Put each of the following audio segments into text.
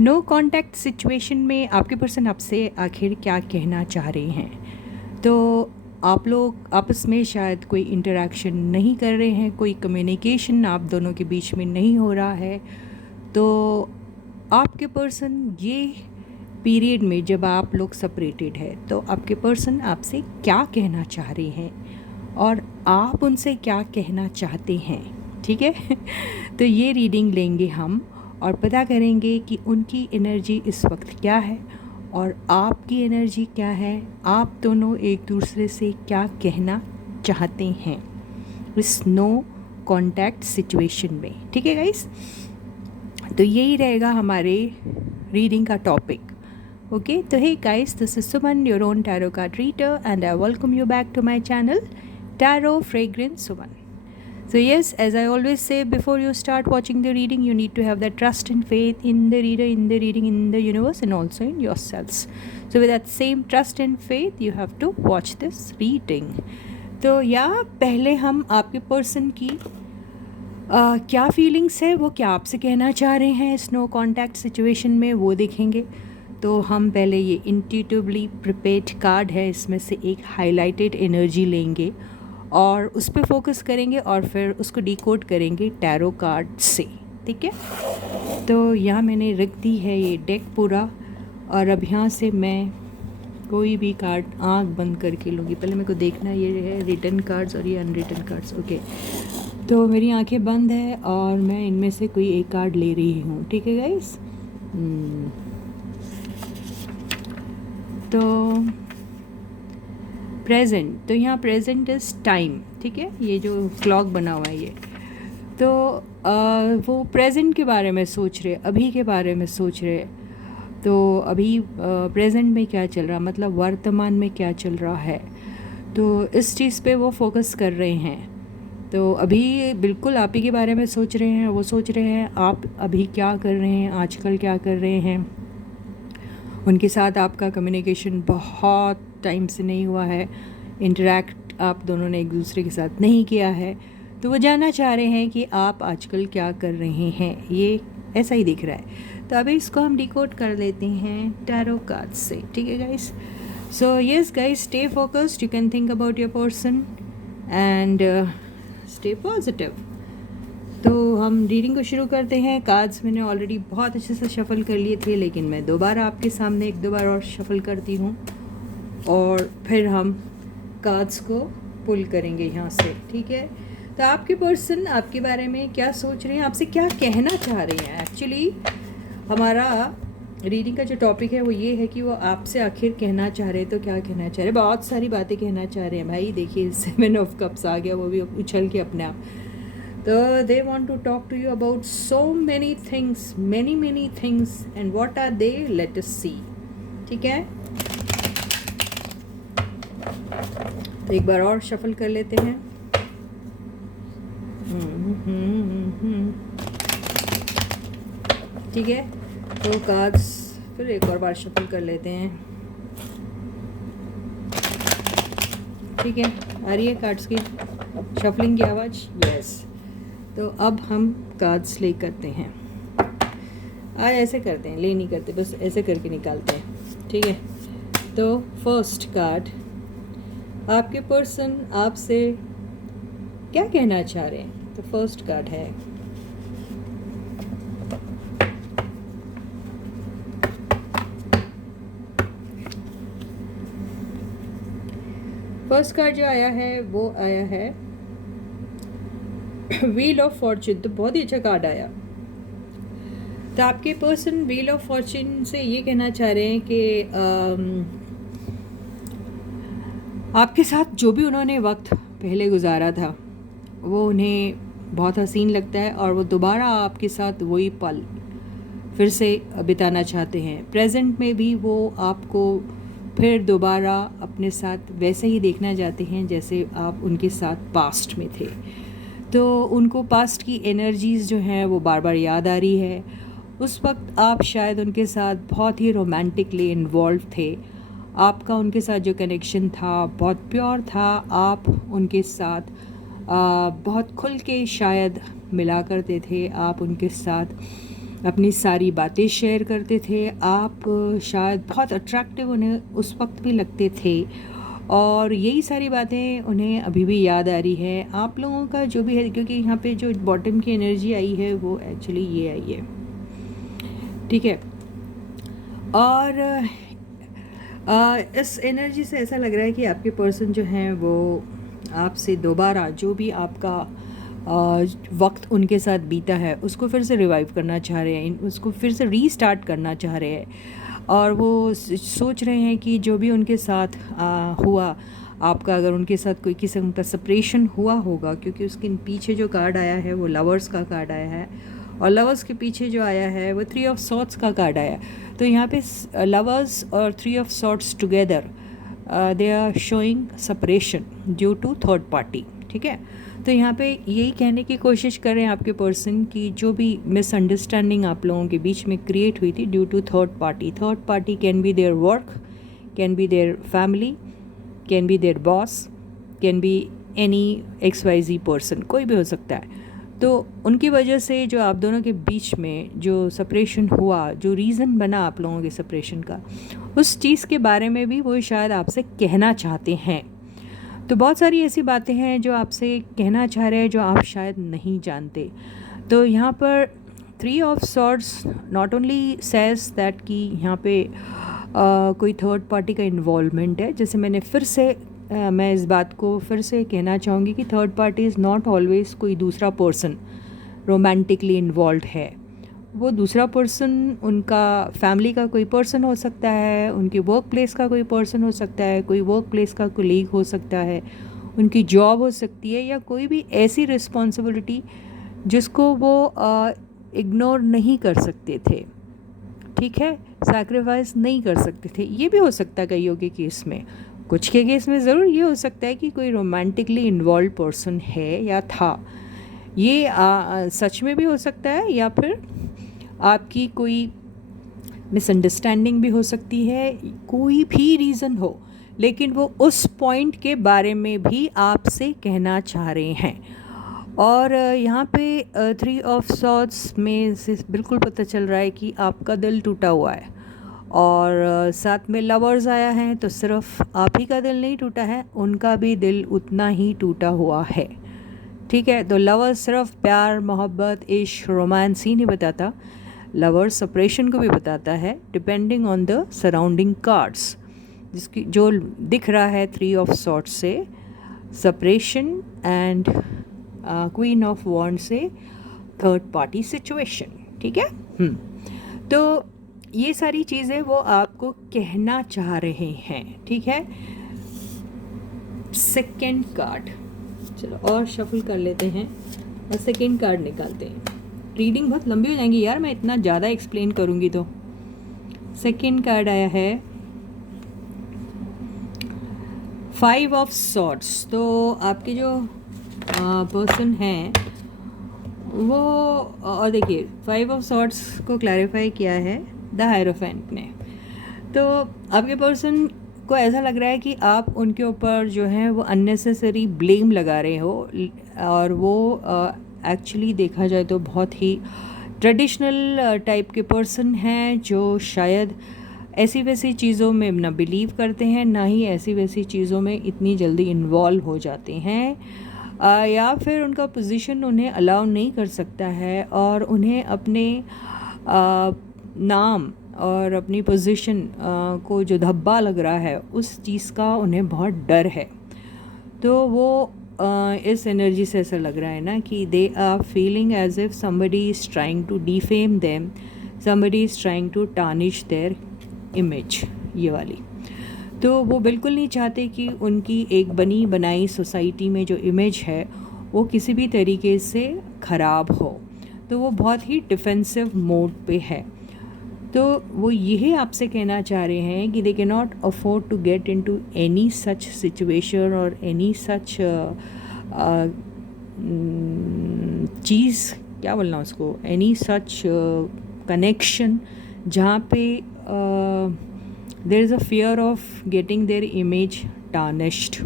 No contact situation में आपके person आपसे आखिर क्या कहना चाह रहे हैं। तो आप लोग आपस में शायद कोई इंटरेक्शन नहीं कर रहे हैं, कोई कम्युनिकेशन आप दोनों के बीच में नहीं हो रहा है। तो आपके पर्सन ये पीरियड में जब आप लोग सेपरेटेड है तो आपके पर्सन आपसे क्या कहना चाह रहे हैं और आप उनसे क्या कहना चाहते हैं। ठीक है तो ये रीडिंग लेंगे हम और पता करेंगे कि उनकी एनर्जी इस वक्त क्या है और आपकी एनर्जी क्या है। आप दोनों एक दूसरे से क्या कहना चाहते हैं इस नो कांटेक्ट सिचुएशन में। ठीक है गाइस, तो यही रहेगा हमारे रीडिंग का टॉपिक। ओके, तो hey guys, this is Suman, your own tarot card reader, and I welcome you back to my channel, Tarot Fragrance Suman. So yes, as I always say, before you start watching the reading, you need to have that trust and faith in the reader, in the reading, in the universe, and also in yourselves. So with that same trust and faith, you have to watch this reading. तो या पहले हम आपके person की क्या feelings है, वो क्या आपसे कहना चाह रहे हैं इस नो कॉन्टैक्ट सिचुएशन में, वो देखेंगे। तो हम पहले ये इंट्यूटिवली प्रिपेयर्ड कार्ड है, इसमें से एक हाईलाइटेड एनर्जी लेंगे और उस पर फोकस करेंगे और फिर उसको डिकोड करेंगे टैरो कार्ड से। ठीक है, तो यहाँ मैंने रख दी है ये डेक पूरा, और अब यहाँ से मैं कोई भी कार्ड आँख बंद करके लूँगी। पहले मेरे को देखना ये है रिटन कार्ड्स और ये अनरिटन कार्ड्स। ओके, तो मेरी आंखें बंद है और मैं इनमें से कोई एक कार्ड ले रही हूँ। ठीक है गाइस, तो प्रेजेंट, तो यहाँ प्रेजेंट इज़ टाइम। ठीक है, ये जो क्लॉक बना हुआ है ये, तो वो प्रेजेंट के बारे में सोच रहे, अभी के बारे में सोच रहे। तो अभी प्रेजेंट में क्या चल रहा, मतलब वर्तमान में क्या चल रहा है, तो इस चीज़ पे वो फोकस कर रहे हैं। तो अभी बिल्कुल आप ही के बारे में सोच रहे हैं, वो सोच रहे हैं आप अभी क्या कर रहे हैं, आजकल क्या कर रहे हैं। उनके साथ आपका कम्युनिकेशन बहुत टाइम से नहीं हुआ है, इंटरेक्ट आप दोनों ने एक दूसरे के साथ नहीं किया है, तो वो जानना चाह रहे हैं कि आप आजकल क्या कर रहे हैं। ये ऐसा ही दिख रहा है। तो अभी इसको हम डिकोड कर लेते हैं टैरो कार्ड से। ठीक है guys, so yes guys, stay focused, you can think about your person and stay positive. तो हम रीडिंग को शुरू करते हैं। कार्ड्स मैंने ऑलरेडी बहुत अच्छे से शफल कर लिए थे, लेकिन मैं दोबारा आपके सामने एक दो बार और शफल करती हूँ और फिर हम कार्ड्स को पुल करेंगे यहाँ से। ठीक है, तो आपके पर्सन आपके बारे में क्या सोच रहे हैं, आपसे क्या कहना चाह रहे हैं। एक्चुअली हमारा रीडिंग का जो टॉपिक है वो ये है कि वो आपसे आखिर कहना चाह रहे, तो क्या कहना चाह रहे, बहुत सारी बातें कहना चाह रहे हैं भाई। देखिए 7 ऑफ कप्स आ गया, वो भी उछल के अपने आप। तो they want to talk to you about so many things, many things, and what are they, let us see. ठीक है, तो एक बार और शफल कर लेते हैं। ठीक है, तो कार्ड्स फिर एक और बार शफल कर लेते हैं। ठीक है, आ रही है कार्ड्स की शफलिंग की आवाज़। यस, तो अब हम कार्ड्स ले करते हैं। आज ऐसे करते हैं, ले नहीं करते, बस ऐसे करके निकालते हैं। ठीक है, तो फर्स्ट कार्ड, आपके पर्सन आपसे क्या कहना चाह रहे हैं। तो फर्स्ट कार्ड है फर्स्ट कार्ड जो आया है वो आया है व्हील ऑफ फॉर्चून। तो बहुत ही अच्छा कार्ड आया। तो आपके पर्सन व्हील ऑफ फॉर्चून से ये कहना चाह रहे हैं कि आपके साथ जो भी उन्होंने वक्त पहले गुजारा था वो उन्हें बहुत हसीन लगता है और वो दोबारा आपके साथ वही पल फिर से बिताना चाहते हैं। प्रेजेंट में भी वो आपको फिर दोबारा अपने साथ वैसे ही देखना चाहते हैं जैसे आप उनके साथ पास्ट में थे। तो उनको पास्ट की एनर्जीज़ जो हैं वो बार बार याद आ रही है। उस वक्त आप शायद उनके साथ बहुत ही रोमांटिकली इन्वॉल्व थे। आपका उनके साथ जो कनेक्शन था बहुत प्योर था। आप उनके साथ बहुत खुल के शायद मिला करते थे। आप उनके साथ अपनी सारी बातें शेयर करते थे। आप शायद बहुत अट्रैक्टिव उन्हें उस वक्त भी लगते थे और यही सारी बातें उन्हें अभी भी याद आ रही है। आप लोगों का जो भी है, क्योंकि यहाँ पे जो बॉटम की एनर्जी आई है वो एक्चुअली ये आई है, ठीक है। और इस एनर्जी से ऐसा लग रहा है कि आपके पर्सन जो हैं वो आपसे दोबारा जो भी आपका वक्त उनके साथ बीता है उसको फिर से रिवाइव करना चाह रहे हैं, उसको फिर से रीस्टार्ट करना चाह रहे हैं। और वो सोच रहे हैं कि जो भी उनके साथ हुआ, आपका अगर उनके साथ कोई किस्म का सेपरेशन हुआ होगा, क्योंकि उसके पीछे जो कार्ड आया है वो लवर्स का कार्ड आया है और लवर्स के पीछे जो आया है वो 3 ऑफ सॉर्ड्स का कार्ड आया है। तो यहाँ पे लवर्स और 3 of swords together they are showing separation due to third party, ठीक है। तो यहाँ पे यही कहने की कोशिश कर रहे हैं आपके पर्सन की जो भी मिसअंडरस्टैंडिंग आप लोगों के बीच में क्रिएट हुई थी due to third party can be their work, can be their family, can be their boss, can be any XYZ person, कोई भी हो सकता है। तो उनकी वजह से जो आप दोनों के बीच में जो सेपरेशन हुआ, जो रीज़न बना आप लोगों के सेपरेशन का, उस चीज़ के बारे में भी वो शायद आपसे कहना चाहते हैं। तो बहुत सारी ऐसी बातें हैं जो आपसे कहना चाह रहे हैं जो आप शायद नहीं जानते। तो यहाँ पर 3 of swords not only says that कि यहाँ पे कोई थर्ड पार्टी का इन्वॉल्वमेंट है। जैसे मैंने फिर से मैं इस बात को फिर से कहना चाहूँगी कि third party is not always कोई दूसरा पर्सन रोमांटिकली इन्वॉल्व है। वो दूसरा पर्सन उनका फैमिली का कोई पर्सन हो सकता है, उनकी वर्क प्लेस का कोई पर्सन हो सकता है, कोई वर्क प्लेस का कोलीग हो सकता है, उनकी जॉब हो सकती है, या कोई भी ऐसी रिस्पॉन्सिबिलिटी जिसको वो इग्नोर नहीं कर सकते थे, ठीक है, सैक्रिफाइस नहीं कर सकते थे। ये भी हो सकता है कईयों के केस में। कुछ के केस में ज़रूर ये हो सकता है कि कोई रोमांटिकली इन्वॉल्व पर्सन है या था, ये सच में भी हो सकता है, या फिर आपकी कोई मिसअंडरस्टैंडिंग भी हो सकती है, कोई भी रीज़न हो, लेकिन वो उस पॉइंट के बारे में भी आपसे कहना चाह रहे हैं। और यहाँ पे 3 ऑफ सॉर्ड्स में से बिल्कुल पता चल रहा है कि आपका दिल टूटा हुआ है। और साथ में लवर्स आया है, तो सिर्फ आप ही का दिल नहीं टूटा है, उनका भी दिल उतना ही टूटा हुआ है, ठीक है। तो लवर्स सिर्फ प्यार, मोहब्बत, इश्क, रोमांस ही नहीं बताता, लवर्स सेपरेशन को भी बताता है, depending on the surrounding cards. जिसकी जो दिख रहा है 3 ऑफ सॉर्ड्स से सेपरेशन एंड क्वीन ऑफ वॉन्ड से थर्ड पार्टी सिचुएशन, ठीक है। तो ये सारी चीज़ें वो आपको कहना चाह रहे हैं, ठीक है। सेकेंड कार्ड, चलो और शफल कर लेते हैं और सेकेंड कार्ड निकालते हैं। रीडिंग बहुत लंबी हो जाएंगी यार, मैं इतना ज़्यादा एक्सप्लेन करूँगी तो। सेकेंड कार्ड आया है 5 ऑफ सॉर्ड्स। तो आपके जो पर्सन हैं वो, और देखिए 5 ऑफ सॉर्ड्स को क्लैरिफाई किया है द हायरोफेंट ने। तो आपके पर्सन को ऐसा लग रहा है कि आप उनके ऊपर जो है वो अननेसेसरी ब्लेम लगा रहे हो, और वो एक्चुअली देखा जाए तो बहुत ही ट्रेडिशनल टाइप के पर्सन हैं जो शायद ऐसी वैसी चीज़ों में ना बिलीव करते हैं, ना ही ऐसी वैसी चीज़ों में इतनी जल्दी इन्वॉल्व हो जाते हैं, या फिर उनका पोजीशन उन्हें अलाउ नहीं कर सकता है और उन्हें अपने नाम और अपनी पोजीशन को जो धब्बा लग रहा है उस चीज़ का उन्हें बहुत डर है। तो वो इस एनर्जी से ऐसा लग रहा है ना कि they are feeling as if somebody is trying to defame them, somebody is trying to tarnish their image, ये वाली। तो वो बिल्कुल नहीं चाहते कि उनकी एक बनी बनाई सोसाइटी में जो इमेज है वो किसी भी तरीके से ख़राब हो। तो वो बहुत ही डिफेंसिव मोड पे है। तो वो यही आपसे कहना चाह रहे हैं कि they can not afford to get into any such situation और एनी सच चीज़, क्या बोलना उसको, एनी सच कनेक्शन जहाँ पे there is a fear of getting their image tarnished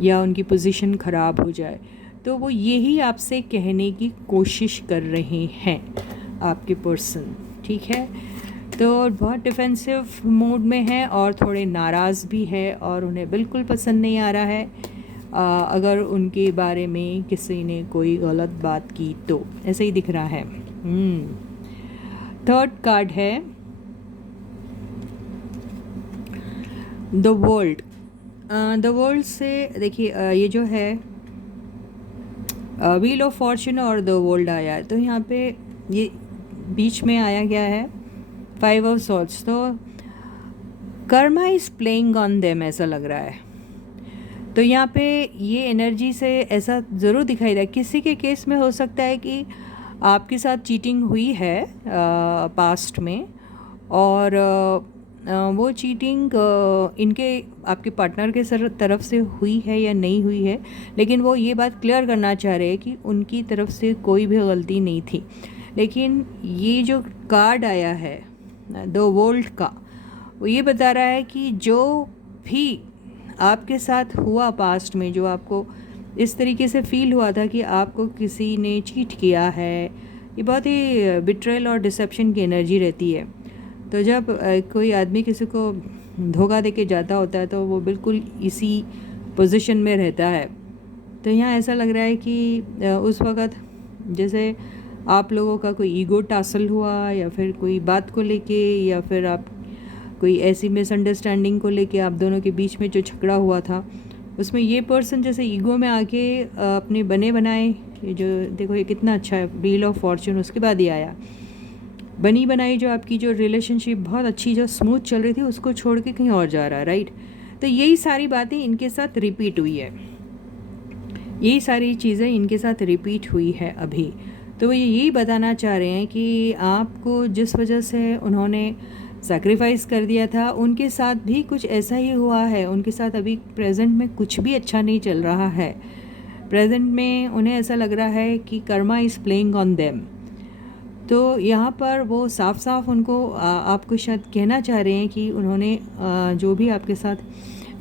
या उनकी पोजीशन ख़राब हो जाए। तो वो यही आपसे कहने की कोशिश कर रहे हैं। आपके पर्सन, ठीक है। तो बहुत डिफेंसिव मूड में है और थोड़े नाराज़ भी है और उन्हें बिल्कुल पसंद नहीं आ रहा है अगर उनके बारे में किसी ने कोई गलत बात की तो, ऐसे ही दिख रहा है। थर्ड कार्ड है द वर्ल्ड। द वर्ल्ड से देखिए ये जो है व्हील ऑफ फॉर्चून और द वर्ल्ड आया है, तो यहाँ पे ये बीच में आया गया है 5 ऑफ सॉर्ड्स। तो Karma is playing on them ऐसा लग रहा है। तो यहाँ पे ये एनर्जी से ऐसा ज़रूर दिखाई दे, किसी के केस में हो सकता है कि आपके साथ चीटिंग हुई है पास्ट में, और वो चीटिंग इनके आपके पार्टनर के तरफ से हुई है या नहीं हुई है, लेकिन वो ये बात क्लियर करना चाह रहे हैं कि उनकी तरफ से कोई भी गलती नहीं थी। लेकिन ये जो कार्ड आया है द वर्ल्ड का, वो ये बता रहा है कि जो भी आपके साथ हुआ पास्ट में, जो आपको इस तरीके से फील हुआ था कि आपको किसी ने चीट किया है, ये बहुत ही बिट्रेल और डिसेप्शन की एनर्जी रहती है। तो जब कोई आदमी किसी को धोखा देके जाता होता है तो वो बिल्कुल इसी पोजीशन में रहता है। तो यहाँ ऐसा लग रहा है कि उस वक़्त जैसे आप लोगों का कोई ईगो टासल हुआ, या फिर कोई बात को लेके, या फिर आप कोई ऐसी मिसअंडरस्टैंडिंग को लेके आप दोनों के बीच में जो झगड़ा हुआ था, उसमें ये पर्सन जैसे ईगो में आके अपने बने बनाए, ये जो देखो ये कितना अच्छा है व्हील ऑफ फॉर्चून, उसके बाद ही आया बनी बनाई जो आपकी जो रिलेशनशिप बहुत अच्छी जो स्मूथ चल रही थी, उसको छोड़ के कहीं और जा रहा है, राइट। तो यही सारी बातें इनके साथ रिपीट हुई है, यही सारी चीज़ें इनके साथ रिपीट हुई है अभी। तो वो यही बताना चाह रहे हैं कि आपको जिस वजह से उन्होंने सैक्रिफाइस कर दिया था, उनके साथ भी कुछ ऐसा ही हुआ है। उनके साथ अभी प्रेजेंट में कुछ भी अच्छा नहीं चल रहा है। प्रेजेंट में उन्हें ऐसा लग रहा है कि Karma is playing on them. तो यहाँ पर वो साफ साफ उनको आपको शायद कहना चाह रहे हैं कि उन्होंने जो भी आपके साथ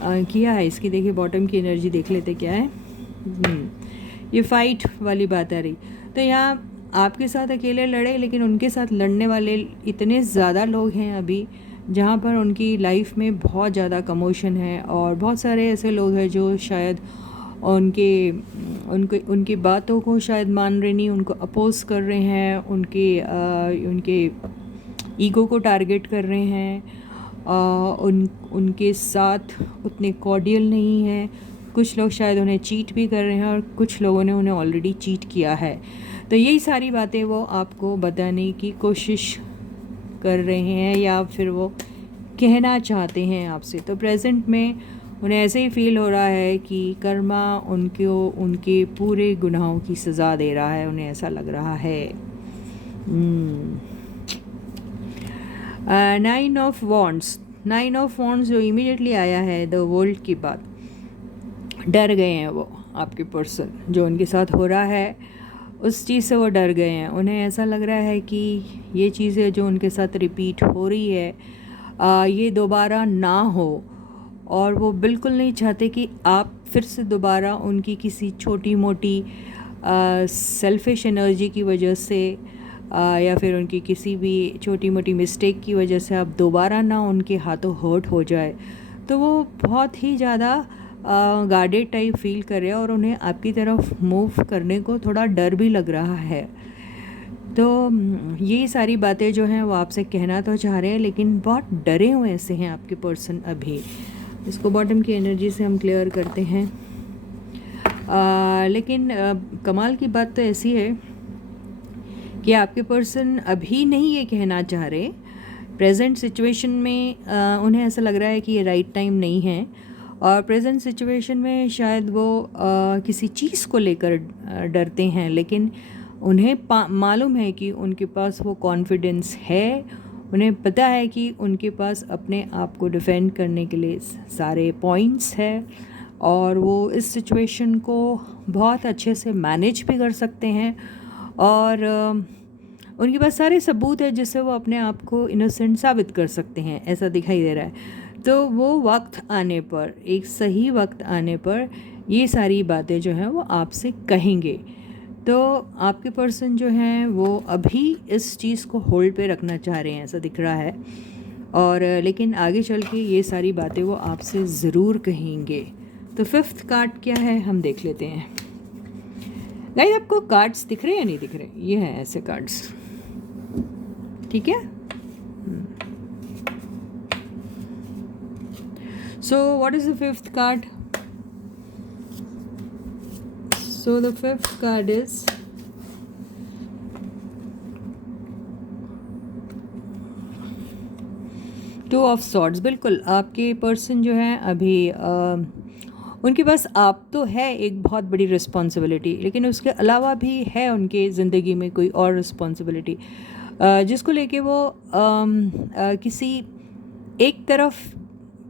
किया है, इसकी देखिए बॉटम की एनर्जी देख लेते क्या है। ये फाइट वाली बात आ रही। तो यहाँ आपके साथ अकेले लड़े, लेकिन उनके साथ लड़ने वाले इतने ज़्यादा लोग हैं अभी, जहाँ पर उनकी लाइफ में बहुत ज़्यादा कमोशन है, और बहुत सारे ऐसे लोग हैं जो शायद उनकी बातों को शायद मान रहे नहीं, उनको अपोज कर रहे हैं, उनके ईगो को टारगेट कर रहे हैं, उनके साथ उतने कॉर्डियल नहीं हैं। कुछ लोग शायद उन्हें चीट भी कर रहे हैं, और कुछ लोगों ने उन्हें ऑलरेडी चीट किया है। तो यही सारी बातें वो आपको बताने की कोशिश कर रहे हैं, या फिर वो कहना चाहते हैं आपसे। तो प्रेजेंट में उन्हें ऐसे ही फील हो रहा है कि कर्मा उनको उनके पूरे गुनाहों की सज़ा दे रहा है, उन्हें ऐसा लग रहा है। 9 ऑफ वॉन्ड्स जो इमीडिएटली आया है द वर्ल्ड की बात, डर गए हैं वो आपके पर्सन, जो उनके साथ हो रहा है उस चीज़ से वो डर गए हैं। उन्हें ऐसा लग रहा है कि ये चीज़ें जो उनके साथ रिपीट हो रही है ये दोबारा ना हो, और वो बिल्कुल नहीं चाहते कि आप फिर से दोबारा उनकी किसी छोटी मोटी सेल्फिश एनर्जी की वजह से या फिर उनकी किसी भी छोटी मोटी मिस्टेक की वजह से आप दोबारा ना उनके हाथों हर्ट हो जाए। तो वो बहुत ही ज़्यादा गार्डेड टाइप फील कर रहे हैं, और उन्हें आपकी तरफ मूव करने को थोड़ा डर भी लग रहा है। तो ये सारी बातें जो हैं वो आपसे कहना तो चाह रहे हैं, लेकिन बहुत डरे हुए ऐसे हैं आपके पर्सन अभी। इसको बॉटम की एनर्जी से हम क्लियर करते हैं। लेकिन कमाल की बात तो ऐसी है कि आपके पर्सन अभी नहीं ये कहना चाह रहे। प्रेजेंट सिचुएशन में उन्हें ऐसा लग रहा है कि ये राइट टाइम नहीं है, और प्रेजेंट सिचुएशन में शायद वो किसी चीज़ को लेकर डरते हैं, लेकिन उन्हें मालूम है कि उनके पास वो कॉन्फिडेंस है। उन्हें पता है कि उनके पास अपने आप को डिफेंड करने के लिए सारे पॉइंट्स हैं, और वो इस सिचुएशन को बहुत अच्छे से मैनेज भी कर सकते हैं, और उनके पास सारे सबूत है जिससे वो अपने आप को इनोसेंट साबित कर सकते हैं, ऐसा दिखाई दे रहा है। तो वो वक्त आने पर, एक सही वक्त आने पर ये सारी बातें जो हैं वो आपसे कहेंगे। तो आपके पर्सन जो हैं वो अभी इस चीज़ को होल्ड पे रखना चाह रहे हैं, ऐसा दिख रहा है। और लेकिन आगे चल के ये सारी बातें वो आपसे ज़रूर कहेंगे। तो फिफ्थ कार्ड क्या है हम देख लेते हैं। गाइस, आपको कार्ड्स दिख रहे हैं या नहीं दिख रहे? ये हैं ऐसे कार्ड्स, ठीक है। So what is the fifth card? So the fifth card is two of swords. बिल्कुल, आपके पर्सन जो है अभी उनके पास आप तो है एक बहुत बड़ी रिस्पॉन्सिबिलिटी, लेकिन उसके अलावा भी है उनके ज़िंदगी में कोई और रिस्पॉन्सिबिलिटी जिसको लेके वो किसी एक तरफ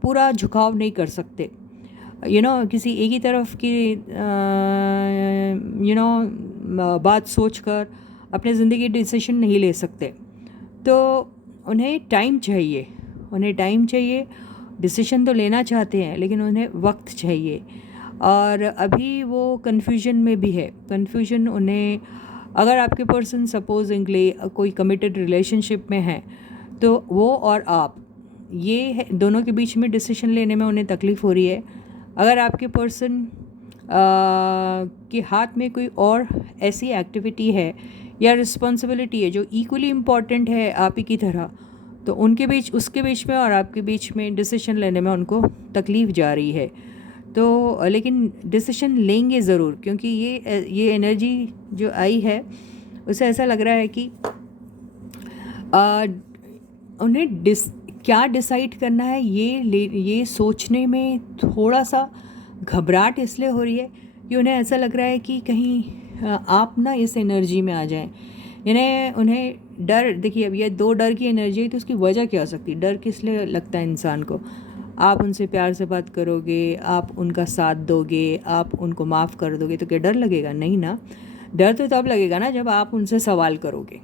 पूरा झुकाव नहीं कर सकते। किसी एक ही तरफ की बात सोचकर अपने ज़िंदगी डिसीजन नहीं ले सकते। तो उन्हें टाइम चाहिए। डिसीजन तो लेना चाहते हैं, लेकिन उन्हें वक्त चाहिए। और अभी वो कन्फ्यूजन में भी है। कन्फ्यूजन उन्हें, अगर आपके पर्सन सपोजिंगली कोई कमिटेड रिलेशनशिप में है, तो वो और आप ये दोनों के बीच में डिसीजन लेने में उन्हें तकलीफ़ हो रही है। अगर आपके पर्सन के हाथ में कोई और ऐसी एक्टिविटी है या रिस्पॉन्सिबिलिटी है जो इक्वली इम्पॉर्टेंट है आप ही की तरह, तो उसके बीच में और आपके बीच में डिसीजन लेने में उनको तकलीफ़ जा रही है। तो लेकिन डिसीजन लेंगे ज़रूर, क्योंकि ये एनर्जी जो आई है उसे ऐसा लग रहा है कि उन्हें क्या डिसाइड करना है ये सोचने में थोड़ा सा घबराहट इसलिए हो रही है कि उन्हें ऐसा लग रहा है कि कहीं आप ना इस एनर्जी में आ जाएं। उन्हें डर, देखिए अब ये दो डर की एनर्जी है, तो उसकी वजह क्या हो सकती है? डर किस लिए लगता है इंसान को? आप उनसे प्यार से बात करोगे, आप उनका साथ दोगे, आप उनको माफ़ कर दोगे, तो क्या डर लगेगा? नहीं ना। डर तो तब लगेगा ना जब आप उनसे सवाल करोगे।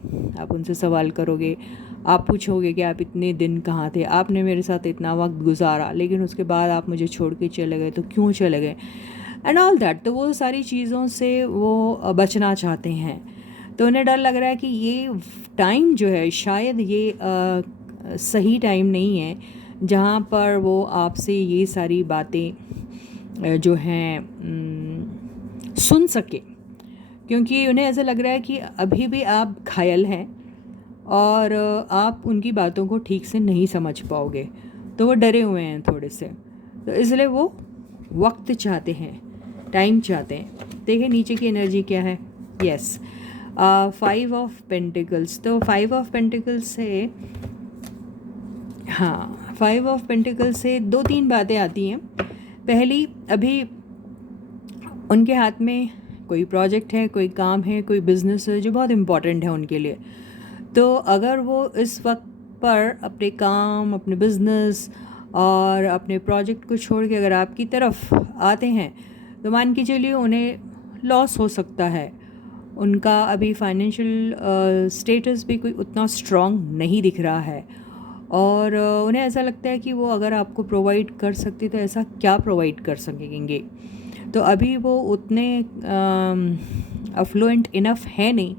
आप पूछोगे कि आप इतने दिन कहाँ थे, आपने मेरे साथ इतना वक्त गुजारा, लेकिन उसके बाद आप मुझे छोड़ के चले गए, तो क्यों चले गए, एंड ऑल दैट। तो वो सारी चीज़ों से वो बचना चाहते हैं। तो उन्हें डर लग रहा है कि ये टाइम जो है शायद ये सही टाइम नहीं है जहाँ पर वो आपसे ये सारी बातें जो हैं सुन सके, क्योंकि उन्हें ऐसा लग रहा है कि अभी भी आप घायल हैं और आप उनकी बातों को ठीक से नहीं समझ पाओगे। तो वो डरे हुए हैं थोड़े से, तो इसलिए वो वक्त चाहते हैं, टाइम चाहते हैं। देखिए नीचे की एनर्जी क्या है। Yes, 5 of pentacles. तो 5 ऑफ पेंटिकल्स से 5 ऑफ पेंटिकल्स से 2-3 बातें आती हैं। पहली, अभी उनके हाथ में कोई प्रोजेक्ट है, कोई काम है, कोई बिज़नेस है जो बहुत इम्पॉर्टेंट है उनके लिए। तो अगर वो इस वक्त पर अपने काम, अपने बिज़नेस और अपने प्रोजेक्ट को छोड़ के अगर आपकी तरफ आते हैं, तो मान के चलिए उन्हें लॉस हो सकता है। उनका अभी फाइनेंशियल स्टेटस भी कोई उतना स्ट्रॉन्ग नहीं दिख रहा है, और उन्हें ऐसा लगता है कि वो अगर आपको प्रोवाइड कर सकते तो ऐसा क्या प्रोवाइड कर सकेंगे। तो अभी वो उतने अफ्लुएंट इनफ है नहीं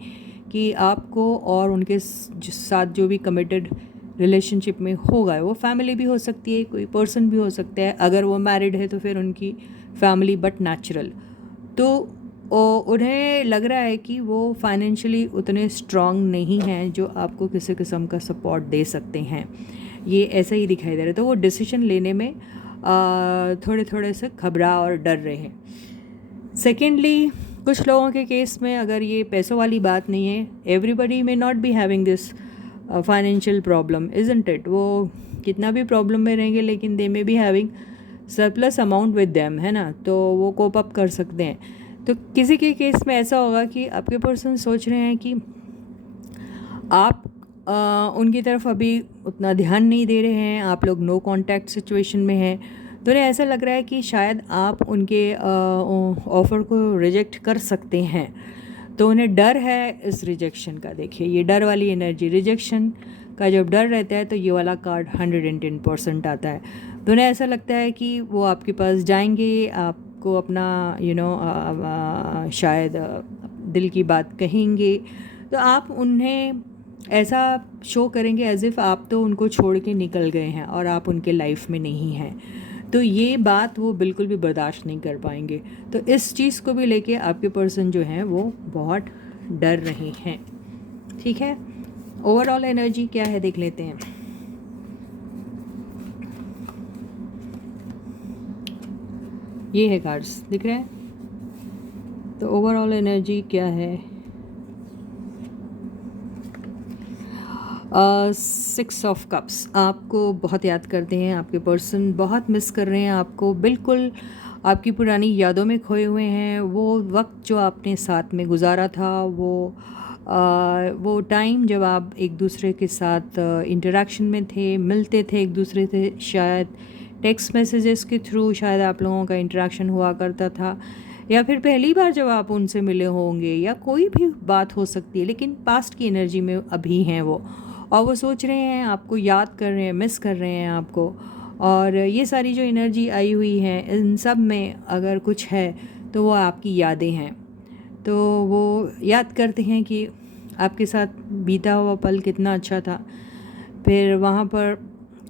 कि आपको और उनके साथ जो भी कमिटेड रिलेशनशिप में होगा, वो फैमिली भी हो सकती है, कोई पर्सन भी हो सकता है। अगर वो मैरिड है तो फिर उनकी फैमिली, बट नेचुरल। तो उन्हें लग रहा है कि वो फाइनेंशियली उतने स्ट्रॉन्ग नहीं हैं जो आपको किसी किस्म का सपोर्ट दे सकते हैं। ये ऐसा ही दिखाई दे रहा है। तो वो डिसीजन लेने में थोड़े से घबरा और डर रहे हैं। सेकेंडली, कुछ लोगों के केस में अगर ये पैसों वाली बात नहीं है, everybody may not be having this financial problem, isn't it. वो कितना भी प्रॉब्लम में रहेंगे, लेकिन they may be having surplus amount with them, है ना, तो वो कोप अप कर सकते हैं। तो किसी के केस में ऐसा होगा कि आपके पर्सन सोच रहे हैं कि आप उनकी तरफ अभी उतना ध्यान नहीं दे रहे हैं, आप लोग नो कांटेक्ट सिचुएशन में हैं। तो उन्हें ऐसा लग रहा है कि शायद आप उनके ऑफ़र को रिजेक्ट कर सकते हैं। तो उन्हें डर है इस रिजेक्शन का। देखिए ये डर वाली एनर्जी, रिजेक्शन का जब डर रहता है तो ये वाला कार्ड 110% आता है। तो उन्हें ऐसा लगता है कि वो आपके पास जाएंगे, आपको अपना शायद दिल की बात कहेंगे तो आप उन्हें ऐसा शो करेंगे एज़ इफ़ आप तो उनको छोड़ के निकल गए हैं और आप उनके लाइफ में नहीं हैं। तो ये बात वो बिल्कुल भी बर्दाश्त नहीं कर पाएंगे। तो इस चीज़ को भी लेके आपके पर्सन जो हैं वो बहुत डर रहे हैं। ठीक है, ओवरऑल एनर्जी क्या है देख लेते हैं। ये है कार्ड्स दिख रहे हैं। तो ओवरऑल एनर्जी क्या है? 6 ऑफ कप्स। आपको बहुत याद करते हैं, आपके पर्सन बहुत मिस कर रहे हैं आपको, बिल्कुल आपकी पुरानी यादों में खोए हुए हैं। वो वक्त जो आपने साथ में गुजारा था, वो टाइम जब आप एक दूसरे के साथ इंटरेक्शन में थे, मिलते थे एक दूसरे से, शायद टेक्स्ट मैसेजेस के थ्रू शायद आप लोगों का इंटरेक्शन हुआ करता था, या फिर पहली बार जब आप उनसे मिले होंगे, या कोई भी बात हो सकती है। लेकिन पास्ट की एनर्जी में अभी हैं वो, और वो सोच रहे हैं आपको, याद कर रहे हैं, मिस कर रहे हैं आपको। और ये सारी जो एनर्जी आई हुई है, इन सब में अगर कुछ है तो वो आपकी यादें हैं। तो वो याद करते हैं कि आपके साथ बीता हुआ पल कितना अच्छा था। फिर वहाँ पर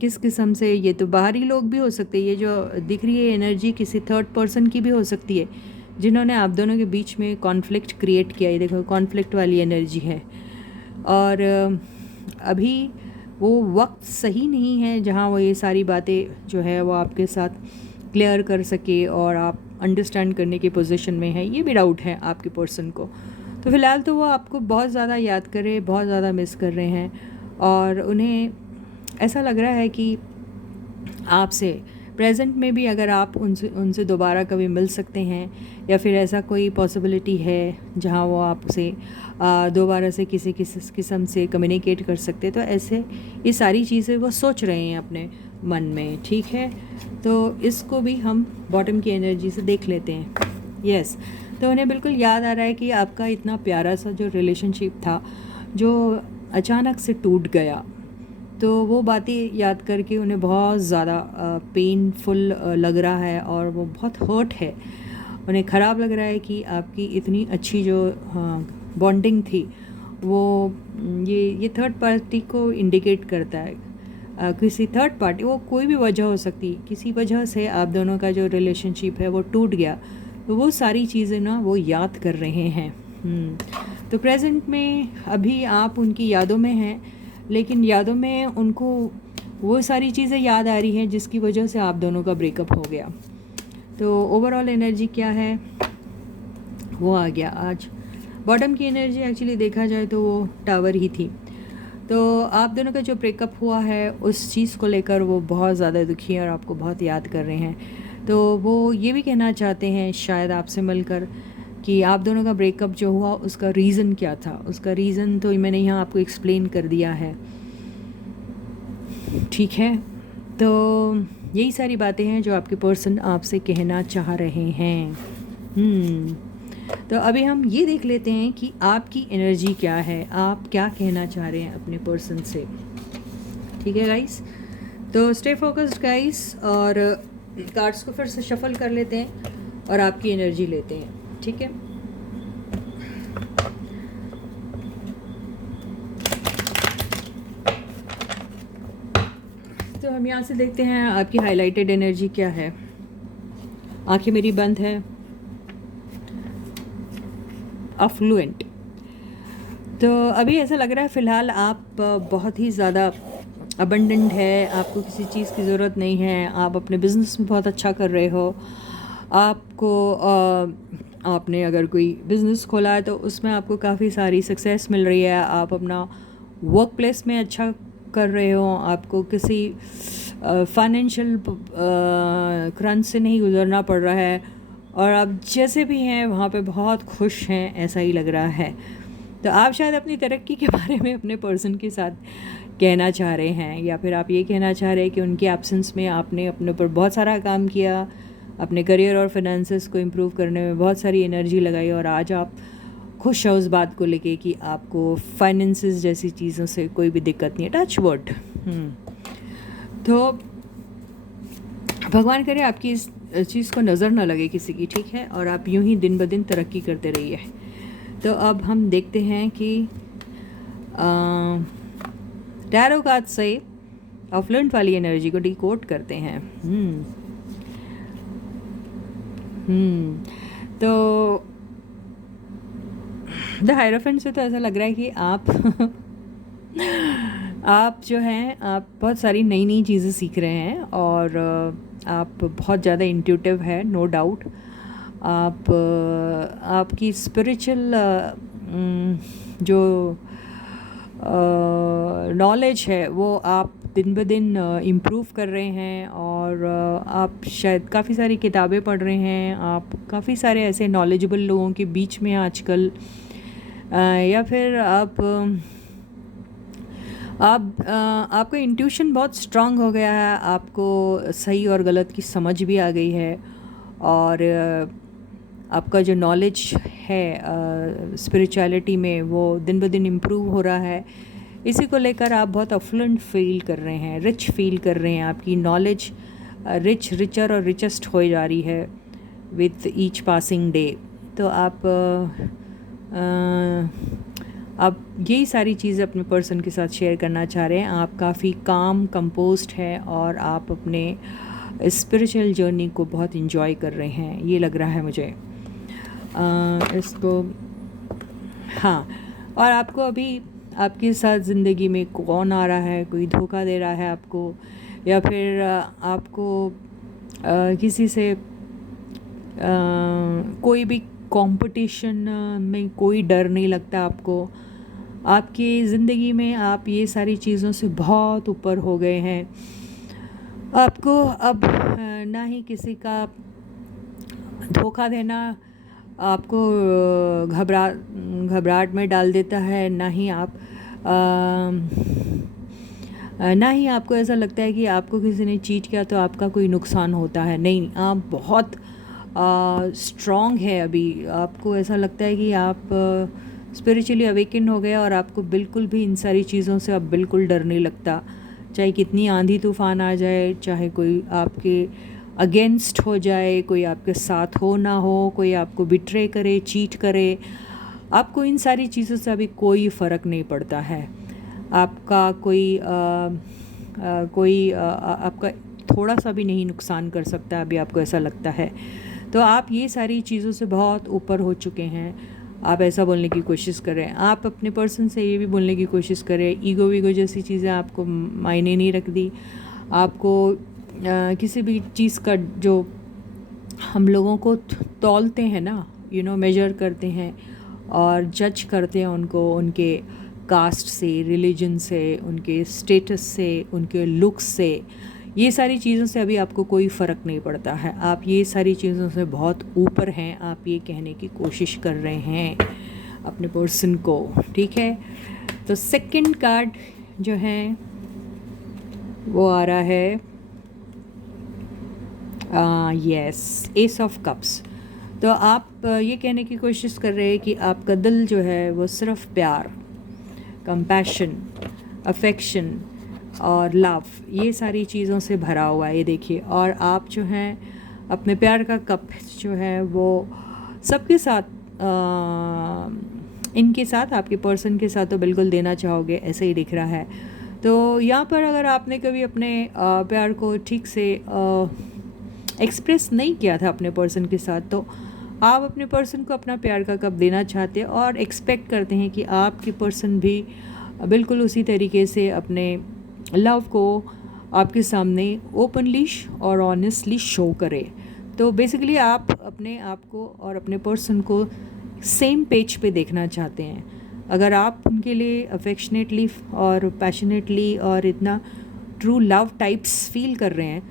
किस किस्म से, ये तो बाहरी लोग भी हो सकते हैं, ये जो दिख रही है एनर्जी किसी थर्ड पर्सन की भी हो सकती है, जिन्होंने आप दोनों के बीच में कॉन्फ्लिक्ट क्रिएट किया। ये देखो कॉन्फ्लिक्ट वाली एनर्जी है। और अभी वो वक्त सही नहीं है जहाँ वो ये सारी बातें जो है वो आपके साथ क्लियर कर सके और आप अंडरस्टैंड करने की पोजीशन में है। ये भी डाउट है आपके पर्सन को। तो फ़िलहाल तो वो आपको बहुत ज़्यादा याद कर रहे हैं, बहुत ज़्यादा मिस कर रहे हैं, और उन्हें ऐसा लग रहा है कि आपसे प्रेजेंट में भी अगर आप उनसे दोबारा कभी मिल सकते हैं, या फिर ऐसा कोई पॉसिबिलिटी है जहां वो आपसे दोबारा से किसी किस्म से कम्युनिकेट कर सकते, तो ऐसे ये सारी चीज़ें वो सोच रहे हैं अपने मन में। ठीक है, तो इसको भी हम बॉटम की एनर्जी से देख लेते हैं। यस, तो उन्हें बिल्कुल याद आ रहा है कि आपका इतना प्यारा सा जो रिलेशनशिप था, जो अचानक से टूट गया, तो वो बातें याद करके उन्हें बहुत ज़्यादा पेनफुल लग रहा है, और वो बहुत हर्ट है। उन्हें ख़राब लग रहा है कि आपकी इतनी अच्छी जो बॉन्डिंग थी, वो ये थर्ड पार्टी को इंडिकेट करता है। किसी थर्ड पार्टी, वो कोई भी वजह हो सकती, किसी वजह से आप दोनों का जो रिलेशनशिप है वो टूट गया, तो वो सारी चीज़ें ना वो याद कर रहे हैं। तो प्रेजेंट में अभी आप उनकी यादों में हैं, लेकिन यादों में उनको वो सारी चीज़ें याद आ रही हैं जिसकी वजह से आप दोनों का ब्रेकअप हो गया। तो ओवरऑल एनर्जी क्या है वो आ गया आज। बॉटम की एनर्जी एक्चुअली देखा जाए तो वो टावर ही थी। तो आप दोनों का जो ब्रेकअप हुआ है उस चीज़ को लेकर वो बहुत ज़्यादा दुखी हैं और आपको बहुत याद कर रहे हैं। तो वो ये भी कहना चाहते हैं शायद आपसे मिलकर कि आप दोनों का ब्रेकअप जो हुआ उसका रीज़न क्या था। उसका रीज़न तो मैंने यहाँ आपको एक्सप्लेन कर दिया है। ठीक है, तो यही सारी बातें हैं जो आपके पर्सन आपसे कहना चाह रहे हैं। तो अभी हम ये देख लेते हैं कि आपकी एनर्जी क्या है, आप क्या कहना चाह रहे हैं अपने पर्सन से। ठीक है गाइस, तो स्टे फोकस्ड गाइस, और कार्ड्स को फिर से शफल कर लेते हैं और आपकी एनर्जी लेते हैं। ठीक है, तो हम यहाँ से देखते हैं आपकी हाईलाइटेड एनर्जी क्या है। आंखें मेरी बंद है। अफ्लुएंट, तो अभी ऐसा लग रहा है फ़िलहाल आप बहुत ही ज़्यादा अबंडेंट है, आपको किसी चीज़ की ज़रूरत नहीं है, आप अपने बिज़नेस में बहुत अच्छा कर रहे हो। आपको आपने अगर कोई बिज़नेस खोला है तो उसमें आपको काफ़ी सारी सक्सेस मिल रही है, आप अपना वर्क प्लेस में अच्छा कर रहे हो, आपको किसी फाइनेंशियल क्रंच से नहीं गुजरना पड़ रहा है, और आप जैसे भी हैं वहाँ पे बहुत खुश हैं, ऐसा ही लग रहा है। तो आप शायद अपनी तरक्की के बारे में अपने पर्सन के साथ कहना चाह रहे हैं, या फिर आप ये कहना चाह रहे हैं कि उनके एब्सेंस में आपने अपने ऊपर बहुत सारा काम किया, अपने करियर और फाइनेंसेस को इम्प्रूव करने में बहुत सारी एनर्जी लगाई, और आज आप खुश है उस बात को लेके कि आपको फाइनेंसेस जैसी चीज़ों से कोई भी दिक्कत नहीं है। Touch wood. तो भगवान करे आपकी इस चीज़ को नज़र ना लगे किसी की। ठीक है, और आप यूं ही दिन ब दिन तरक्की करते रहिए। तो अब हम देखते हैं कि टैरो कार्ड से अफ्लुएंट वाली एनर्जी को डिकोड करते हैं। तो द हायरोफेंट से तो ऐसा लग रहा है कि आप आप जो हैं आप बहुत सारी नई नई चीज़ें सीख रहे हैं और आप बहुत ज़्यादा इंट्यूटिव है, नो डाउट। आप आपकी स्पिरिचुअल जो नॉलेज है वो आप दिन ब दिन इम्प्रूव कर रहे हैं और आप शायद काफ़ी सारी किताबें पढ़ रहे हैं, आप काफ़ी सारे ऐसे नॉलेजेबल लोगों के बीच में आजकल, या फिर आपका इंट्यूशन बहुत स्ट्रांग हो गया है, आपको सही और गलत की समझ भी आ गई है और आपका जो नॉलेज है स्पिरिचुअलिटी में वो दिन ब दिन इम्प्रूव हो रहा है। इसी को लेकर आप बहुत अफ्लुएंट फील कर रहे हैं, रिच फील कर रहे हैं, आपकी नॉलेज रिचर और रिचेस्ट हो जा रही है विथ ईच पासिंग डे। तो आप यही सारी चीज़ें अपने पर्सन के साथ शेयर करना चाह रहे हैं। आप काफ़ी काम कंपोज्ड है और आप अपने स्पिरिचुअल जर्नी को बहुत इन्जॉय कर रहे हैं, ये लग रहा है मुझे। इसको हाँ, और आपको अभी आपके साथ ज़िंदगी में कौन आ रहा है, कोई धोखा दे रहा है आपको, या फिर आपको किसी से कोई भी कंपटीशन में कोई डर नहीं लगता आपको। आपकी ज़िंदगी में आप ये सारी चीज़ों से बहुत ऊपर हो गए हैं। आपको अब ना ही किसी का धोखा देना आपको घबराहट में डाल देता है, ना ही आपको ऐसा लगता है कि आपको किसी ने चीट किया तो आपका कोई नुकसान होता है। नहीं, आप बहुत स्ट्रॉन्ग है अभी। आपको ऐसा लगता है कि आप स्पिरिचुअली अवेकन हो गए और आपको बिल्कुल भी इन सारी चीज़ों से अब बिल्कुल डर नहीं लगता। चाहे कितनी आंधी तूफान आ जाए, चाहे कोई आपके अगेंस्ट हो जाए, कोई आपके साथ हो ना हो, कोई आपको बिट्रे करे, चीट करे, आपको इन सारी चीज़ों से अभी कोई फ़र्क नहीं पड़ता है। आपका कोई आपका थोड़ा सा भी नहीं नुकसान कर सकता, अभी आपको ऐसा लगता है। तो आप ये सारी चीज़ों से बहुत ऊपर हो चुके हैं। आप ऐसा बोलने की कोशिश करें, आप अपने पर्सन से ये भी बोलने की कोशिश करें, ईगो वीगो जैसी चीज़ें आपको मायने नहीं रखती। आपको किसी भी चीज़ का जो हम लोगों को तौलते हैं ना, मेजर करते हैं और जज करते हैं उनको उनके कास्ट से, रिलीजन से, उनके स्टेटस से, उनके लुक्स से, ये सारी चीज़ों से अभी आपको कोई फ़र्क नहीं पड़ता है। आप ये सारी चीज़ों से बहुत ऊपर हैं, आप ये कहने की कोशिश कर रहे हैं अपने पर्सन को, ठीक है। तो सेकंड कार्ड जो है वो आ रहा है यस, एस ऑफ कप्स। तो आप ये कहने की कोशिश कर रहे हैं कि आपका दिल जो है वो सिर्फ प्यार, कंपैशन, अफेक्शन और लव, ये सारी चीज़ों से भरा हुआ है, ये देखिए। और आप जो हैं अपने प्यार का कप जो है वो सबके साथ, इनके साथ, आपके पर्सन के साथ तो बिल्कुल देना चाहोगे, ऐसे ही दिख रहा है। तो यहाँ पर अगर आपने कभी अपने प्यार को ठीक से एक्सप्रेस नहीं किया था अपने पर्सन के साथ, तो आप अपने पर्सन को अपना प्यार का कप देना चाहते हैं और एक्सपेक्ट करते हैं कि आपके पर्सन भी बिल्कुल उसी तरीके से अपने लव को आपके सामने ओपनली और ऑनेस्टली शो करे। तो बेसिकली आप अपने आप को और अपने पर्सन को सेम पेज पे देखना चाहते हैं। अगर आप उनके लिए अफेक्शनेटली और पैशनेटली और इतना ट्रू लव टाइप्स फील कर रहे हैं,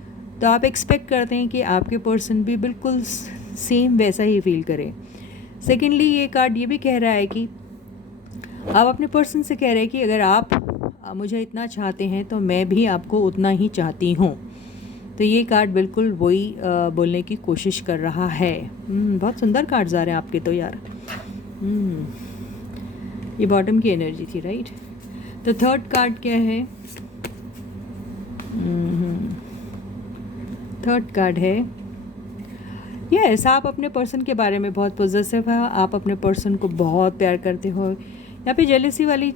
तो आप एक्सपेक्ट करते हैं कि आपके पर्सन भी बिल्कुल सेम वैसा ही फील करे। सेकेंडली, ये कार्ड ये भी कह रहा है कि आप अपने पर्सन से कह रहे हैं कि अगर आप मुझे इतना चाहते हैं तो मैं भी आपको उतना ही चाहती हूँ। तो ये कार्ड बिल्कुल वही बोलने की कोशिश कर रहा है। बहुत सुंदर कार्ड्स आ रहे हैं आपके तो यार। ये बॉटम की एनर्जी थी, राइट। तो थर्ड कार्ड क्या है? थर्ड कार्ड है यस, आप अपने पर्सन के बारे में बहुत पॉजिटिव है, आप अपने पर्सन को बहुत प्यार करते हो। यहाँ पे जेलेसी वाली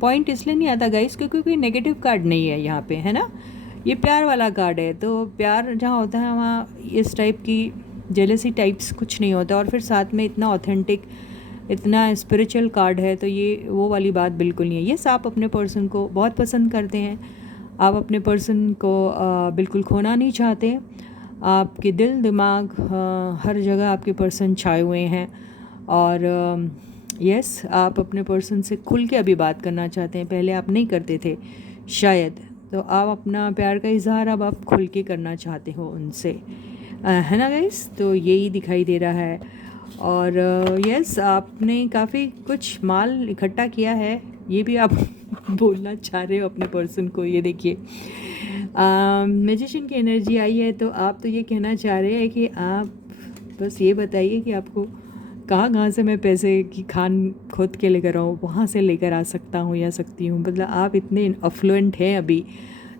पॉइंट इसलिए नहीं आता गाइस क्योंकि कोई नेगेटिव कार्ड नहीं है यहाँ पे, है ना। ये प्यार वाला कार्ड है, तो प्यार जहाँ होता है वहाँ इस टाइप की जेलेसी टाइप्स कुछ नहीं होता। और फिर साथ में इतना ऑथेंटिक, इतना स्पिरिचुअल कार्ड है, तो ये वो वाली बात बिल्कुल नहीं है। यस, आप अपने पर्सन को बहुत पसंद करते हैं, आप अपने पर्सन को बिल्कुल खोना नहीं चाहते। आपके दिल दिमाग हर जगह आपके पर्सन छाए हुए हैं। और यस, आप अपने पर्सन से खुल के अभी बात करना चाहते हैं, पहले आप नहीं करते थे शायद। तो आप अपना प्यार का इजहार अब आप खुल के करना चाहते हो उनसे, है ना गाइस। तो यही दिखाई दे रहा है। और यस, आपने काफ़ी कुछ माल इकट्ठा किया है, ये भी आप बोलना चाह रहे हो अपने पर्सन को। ये देखिए मैजिशियन की एनर्जी आई है, तो आप तो ये कहना चाह रहे हैं कि आप बस ये बताइए कि आपको कहाँ से मैं पैसे की खान खुद के लेकर आऊँ, वहाँ से लेकर आ सकता हूँ या सकती हूँ। मतलब आप इतने अफ्लुएंट हैं अभी,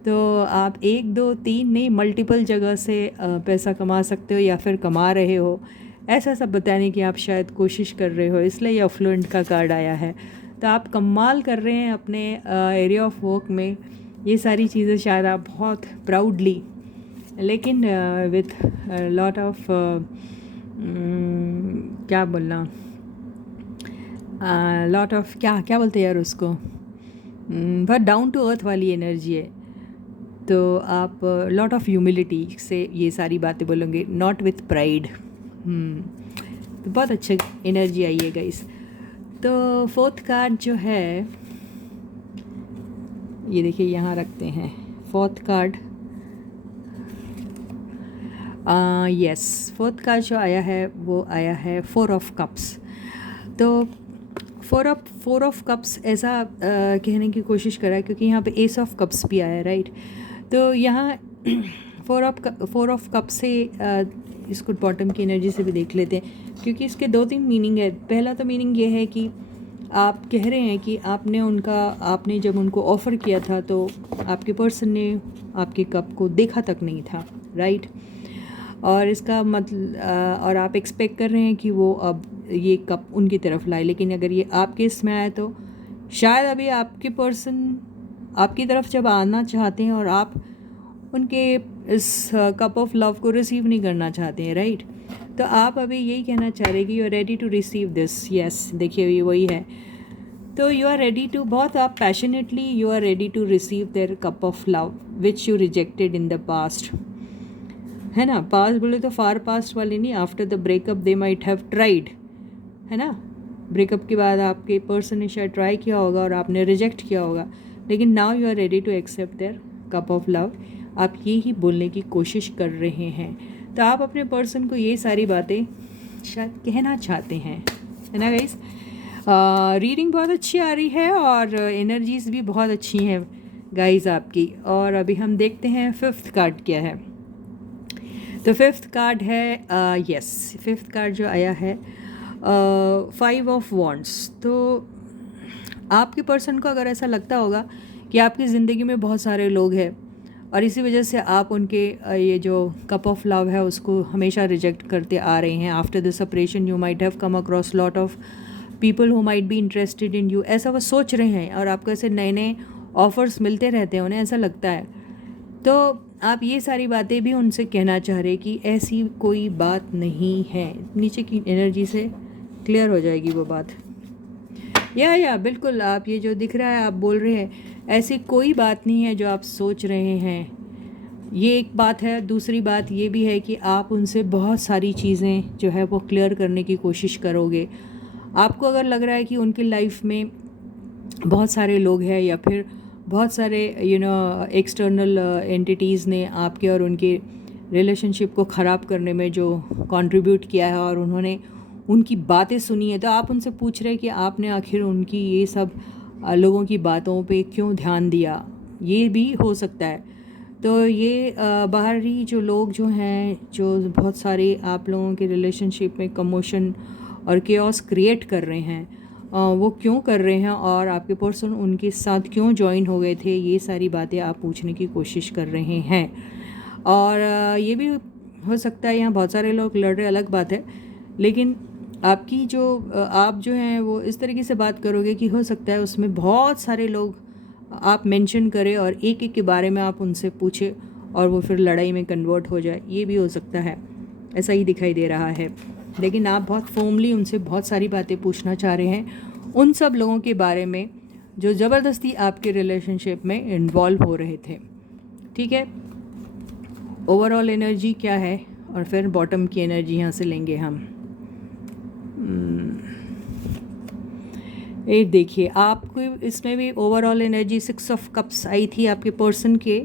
तो आप 1 2 3 नहीं मल्टीपल जगह से पैसा कमा सकते हो या फिर कमा रहे हो। ऐसा सब बताने की आप शायद कोशिश कर रहे हो, इसलिए ये अफ्लुएंट का कार्ड आया है। तो आप कमाल कर रहे हैं अपने एरिया ऑफ वर्क में, ये सारी चीज़ें शायद आप बहुत प्राउडली, लेकिन विथ लॉट ऑफ क्या बोलना, लॉट ऑफ क्या क्या बोलते हैं यार उसको, बहुत डाउन टू अर्थ वाली एनर्जी है। तो आप लॉट ऑफ ह्यूमिलिटी से ये सारी बातें बोलोगे, नॉट विथ प्राइड। तो बहुत अच्छी एनर्जी आई है गाइस। तो 4th कार्ड जो है, ये देखिए यहाँ रखते हैं 4th card. Yes, 4th card जो आया है वो आया है 4 ऑफ कप्स। तो 4 ऑफ कप्स ऐसा कहने की कोशिश करा है क्योंकि यहाँ पे एस ऑफ कप्स भी आया है, राइट। तो यहाँ 4 ऑफ कप से इसको बॉटम की एनर्जी से भी देख लेते हैं, क्योंकि इसके 2-3 मीनिंग है। पहला तो मीनिंग ये है कि आप कह रहे हैं कि आपने जब उनको ऑफ़र किया था तो आपके पर्सन ने आपके कप को देखा तक नहीं था, राइट। और इसका मतलब और आप एक्सपेक्ट कर रहे हैं कि वो अब ये कप उनकी तरफ लाए, लेकिन अगर ये आपके इसमें आए तो शायद अभी आपके पर्सन आपकी तरफ जब आना चाहते हैं और आप उनके इस कप ऑफ लव को रिसीव नहीं करना चाहते हैं, राइट। तो आप अभी यही कहना चाह रहे हैं कि you are ready to receive this. Yes, देखिए ये वही है। तो यू आर रेडी टू, बहुत आप passionately you are ready to receive their cup of love which you rejected in the past, है ना। पास्ट बोले तो फार पास्ट वाले नहीं, after the breakup they might have tried, है ना। ब्रेकअप के बाद आपके पर्सन ने शायद ट्राई किया होगा और आपने रिजेक्ट किया होगा, लेकिन now you are ready to accept their cup of love. आप ये ही बोलने की कोशिश कर रहे हैं। तो आप अपने पर्सन को ये सारी बातें शायद कहना चाहते हैं, है ना गाइस। रीडिंग बहुत अच्छी आ रही है और एनर्जीज़ भी बहुत अच्छी हैं गाइस आपकी। और अभी हम देखते हैं 5th कार्ड क्या है। तो 5th कार्ड है यस, 5th कार्ड जो आया है 5 ऑफ वॉन्ड्स। तो आपके पर्सन को अगर ऐसा लगता होगा कि आपकी ज़िंदगी में बहुत सारे लोग हैं और इसी वजह से आप उनके ये जो कप ऑफ लव है उसको हमेशा रिजेक्ट करते आ रहे हैं। After the separation you might have come across lot of people who might be interested in you, ऐसा वो सोच रहे हैं और आपको ऐसे नए नए ऑफ़र्स मिलते रहते हैं, उन्हें ऐसा लगता है। तो आप ये सारी बातें भी उनसे कहना चाह रहे कि ऐसी कोई बात नहीं है, नीचे की एनर्जी से क्लियर हो जाएगी वो बात। या बिल्कुल, आप ये जो दिख रहा है आप बोल रहे हैं ऐसी कोई बात नहीं है जो आप सोच रहे हैं, ये एक बात है। दूसरी बात ये भी है कि आप उनसे बहुत सारी चीज़ें जो है वो क्लियर करने की कोशिश करोगे। आपको अगर लग रहा है कि उनकी लाइफ में बहुत सारे लोग हैं या फिर बहुत सारे एक्सटर्नल एंटिटीज़ ने आपके और उनके रिलेशनशिप को ख़राब करने में जो कंट्रीब्यूट किया है और उन्होंने उनकी बातें सुनी है, तो आप उनसे पूछ रहे हैं कि आपने आखिर उनकी ये सब लोगों की बातों पे क्यों ध्यान दिया। ये भी हो सकता है। तो ये बाहरी जो लोग जो हैं, जो बहुत सारे आप लोगों के रिलेशनशिप में कमोशन और केओस क्रिएट कर रहे हैं, वो क्यों कर रहे हैं और आपके पर्सन उनके साथ क्यों ज्वाइन हो गए थे, ये सारी बातें आप पूछने की कोशिश कर रहे हैं। और ये भी हो सकता है यहाँ बहुत सारे लोग लड़ रहे, अलग बात है, लेकिन आपकी जो आप जो हैं वो इस तरीके से बात करोगे कि हो सकता है उसमें बहुत सारे लोग आप मेंशन करें और एक एक के बारे में आप उनसे पूछे और वो फिर लड़ाई में कन्वर्ट हो जाए, ये भी हो सकता है, ऐसा ही दिखाई दे रहा है। लेकिन आप बहुत फॉर्मली उनसे बहुत सारी बातें पूछना चाह रहे हैं उन सब लोगों के बारे में जो ज़बरदस्ती आपके रिलेशनशिप में इन्वॉल्व हो रहे थे। ठीक है, ओवरऑल एनर्जी क्या है और फिर बॉटम की एनर्जी यहाँ से लेंगे हम। ये देखिए, आपको इसमें भी ओवरऑल एनर्जी 6 ऑफ कप्स आई थी आपके पर्सन के,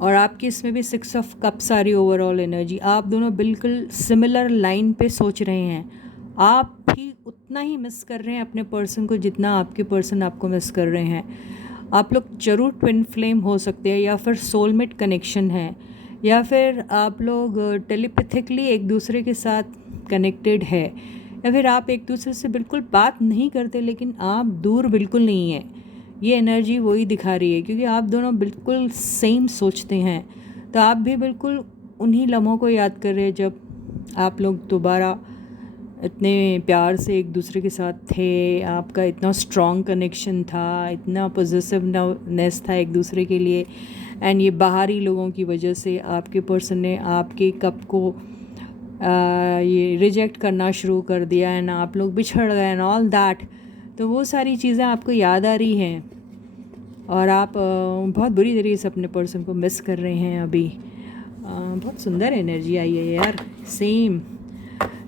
और आपके इसमें भी 6 ऑफ कप्स आ रही ओवरऑल एनर्जी। आप दोनों बिल्कुल सिमिलर लाइन पे सोच रहे हैं, आप भी उतना ही मिस कर रहे हैं अपने पर्सन को जितना आपके पर्सन आपको मिस कर रहे हैं। आप लोग जरूर ट्विन फ्लेम हो सकते हैं, या फिर सोलमेट कनेक्शन है, या फिर आप लोग टेलीपैथिकली एक दूसरे के साथ कनेक्टेड है, या फिर आप एक दूसरे से बिल्कुल बात नहीं करते लेकिन आप दूर बिल्कुल नहीं है। ये एनर्जी वही दिखा रही है, क्योंकि आप दोनों बिल्कुल सेम सोचते हैं। तो आप भी बिल्कुल उन्हीं लम्हों को याद कर रहे हैं जब आप लोग दोबारा इतने प्यार से एक दूसरे के साथ थे, आपका इतना स्ट्रॉन्ग कनेक्शन था, इतना पॉजिटिवनेस था एक दूसरे के लिए। एंड ये बाहरी लोगों की वजह से आपके पर्सन ने आपके कप को ये रिजेक्ट करना शुरू कर दिया, एंड आप लोग बिछड़ गए एंड ऑल दैट। तो वो सारी चीज़ें आपको याद आ रही हैं और आप बहुत बुरी तरीके से अपने पर्सन को मिस कर रहे हैं अभी। बहुत सुंदर एनर्जी आई है यार, सेम।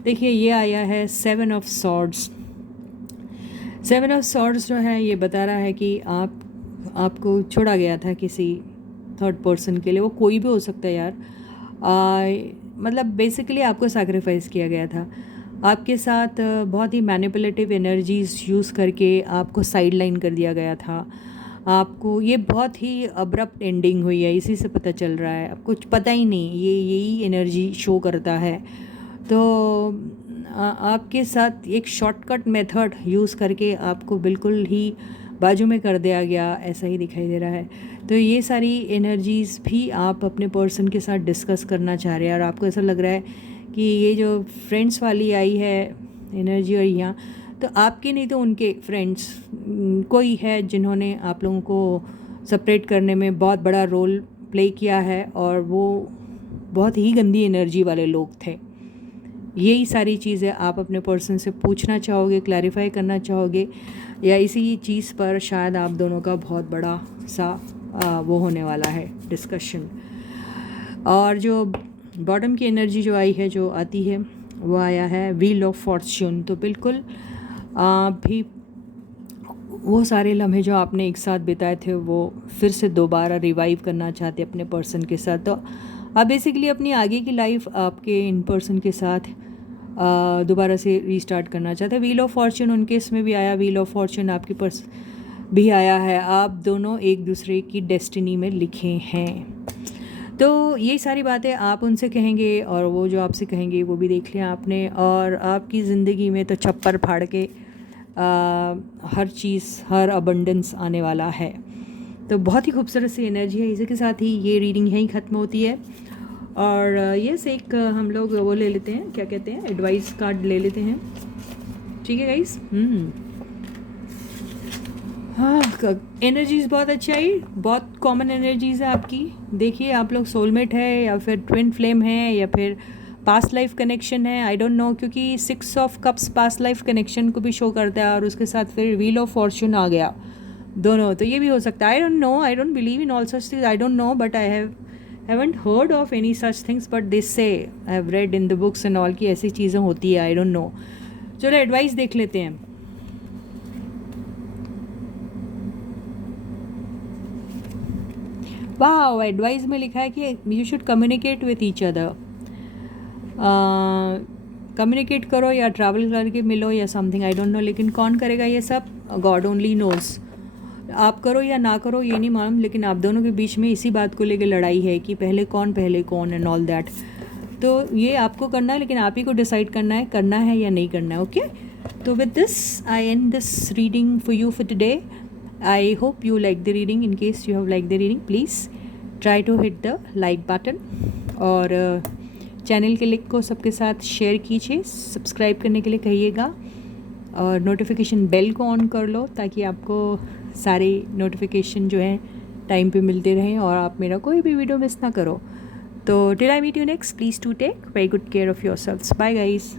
देखिए, ये आया है 7 ऑफ सॉर्ड्स। 7 ऑफ सॉर्ड्स जो है ये बता रहा है कि आपको छोड़ा गया था किसी थर्ड पर्सन के लिए, वो कोई भी हो सकता है यार। मतलब बेसिकली आपको सैक्रिफाइस किया गया था, आपके साथ बहुत ही मैनिपुलेटिव एनर्जीज यूज़ करके आपको साइड लाइन कर दिया गया था। आपको ये बहुत ही अब्रप्ट एंडिंग हुई है, इसी से पता चल रहा है, आपको कुछ पता ही नहीं, ये यही एनर्जी शो करता है। तो आपके साथ एक शॉर्टकट मेथड यूज़ करके आपको बिल्कुल ही बाजू में कर दिया गया, ऐसा ही दिखाई दे रहा है। तो ये सारी एनर्जीज़ भी आप अपने पर्सन के साथ डिस्कस करना चाह रहे हैं, और आपको ऐसा लग रहा है कि ये जो फ्रेंड्स वाली आई है एनर्जी और यहाँ, तो आपके नहीं तो उनके फ्रेंड्स कोई है जिन्होंने आप लोगों को सेपरेट करने में बहुत बड़ा रोल प्ले किया है, और वो बहुत ही गंदी एनर्जी वाले लोग थे। यही सारी चीज़ें आप अपने पर्सन से पूछना चाहोगे, क्लैरिफाई करना चाहोगे, या इसी चीज़ पर शायद आप दोनों का बहुत बड़ा सा वो होने वाला है डिस्कशन। और जो बॉटम की एनर्जी जो आई है, जो आती है, वो आया है व्हील ऑफ फॉर्च्यून। तो बिल्कुल भी वो सारे लम्हे जो आपने एक साथ बिताए थे वो फिर से दोबारा रिवाइव करना चाहते अपने पर्सन के साथ। तो आप बेसिकली अपनी आगे की लाइफ आपके इन पर्सन के साथ दोबारा से रीस्टार्ट करना चाहते हैं। व्हील ऑफ फॉर्च्यून उनके इसमें भी आया, व्हील ऑफ फॉर्च्यून आपके पर्स भी आया है। आप दोनों एक दूसरे की डेस्टिनी में लिखे हैं। तो ये सारी बातें आप उनसे कहेंगे और वो जो आपसे कहेंगे वो भी देख लिया आपने। और आपकी ज़िंदगी में तो छप्पर फाड़ के हर चीज़, हर अबंडेंस आने वाला है। तो बहुत ही खूबसूरत सी एनर्जी है। इसी के साथ ही ये रीडिंग यहीं ख़त्म होती है। और यस, एक हम लोग वो ले लेते हैं, क्या कहते हैं, एडवाइस कार्ड ले लेते हैं। ठीक है गाइस। हाँ, एनर्जीज़ बहुत अच्छी आई, बहुत कॉमन एनर्जीज़ है आपकी। देखिए, आप लोग सोलमेट है या फिर ट्विन फ्लेम है या फिर पास्ट लाइफ कनेक्शन है, आई डोंट नो, क्योंकि 6 of cups past life connection को भी शो करता है और उसके साथ फिर व्हील ऑफ फॉर्च्यून आ गया दोनों। तो ये भी हो सकता है, I don't know, I don't believe in all such things, I don't know, but I haven't heard of any such things, but this say I have read in the books and all की ऐसी चीज़ें होती है। I don't नो। चलो advice देख लेते हैं। वाह, एडवाइस में लिखा है कि you should communicate with each other. Communicate करो या ट्रैवल करके मिलो या समथिंग, आई डोंट नो, लेकिन कौन करेगा ये सब, गॉड ओनली नोज़। आप करो या ना करो ये नहीं मालूम, लेकिन आप दोनों के बीच में इसी बात को लेकर लड़ाई है कि पहले कौन एंड ऑल दैट। तो ये आपको करना है, लेकिन आप ही को डिसाइड करना है या नहीं करना है। ओके, तो with this I and this reading for you for today. I hope you like the reading. In case you have liked the reading, please try to hit the like button or channel के link को सबके साथ share कीजिए, subscribe करने के लिए कहिएगा और नोटिफिकेशन बेल को ऑन कर लो ताकि आपको सारे नोटिफिकेशन जो हैं टाइम पे मिलते रहें और आप मेरा कोई भी वीडियो मिस ना करो। तो till I meet you next, please to take very good care of yourselves. Bye guys.